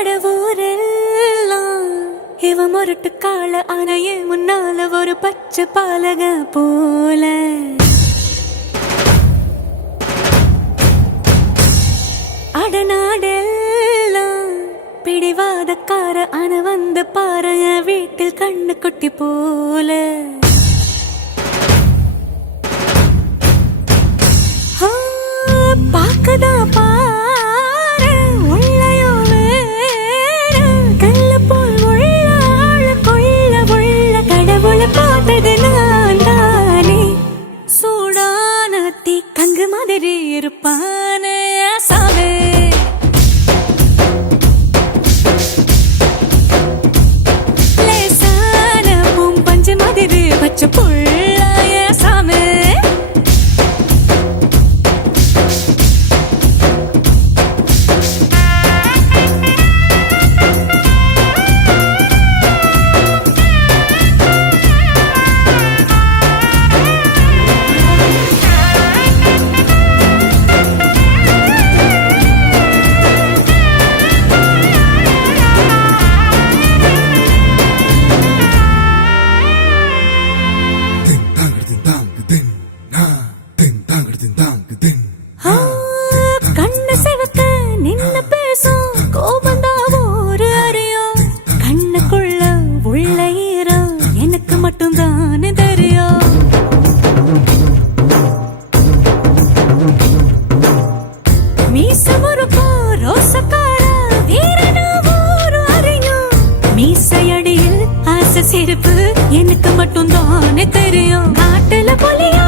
கடவுரெல்லாம் இவ முரட்டு கால ஆனையே முன்னால ஒரு பச்சை பாலக போல அடநாடெல்லாம் பிடிவாதக்கார ஆன வந்து பாருங்க வீட்டில் கண்ணு குட்டி போல பாக்கதா பாரு உள்ளயோ வேறு கல்ல போல் உள்ள கொள்ள உள்ள கடவுளை பார்த்தது நான் தானே சூடான தீ கங்கு மாதிரி இருப்பானே சாவே லேசான பூம் பஞ்சு மாதிரி பச்சை புள்ளாய சாமே கண்ண சிவக்க நின்னு பேசும் கோபந்தா ஒரு அறியும் கண்ணுக்குள்ள உள்ள ஈரம் எனக்கு மட்டும் தானே தெரியும் மீச முறுக்கோ ரோசக்கார வீரனா ஒரு அறியும் மீசையடியில் ஆசை சிரிப்பு எனக்கு மட்டும் தானே தெரியும் காட்டுல புலியா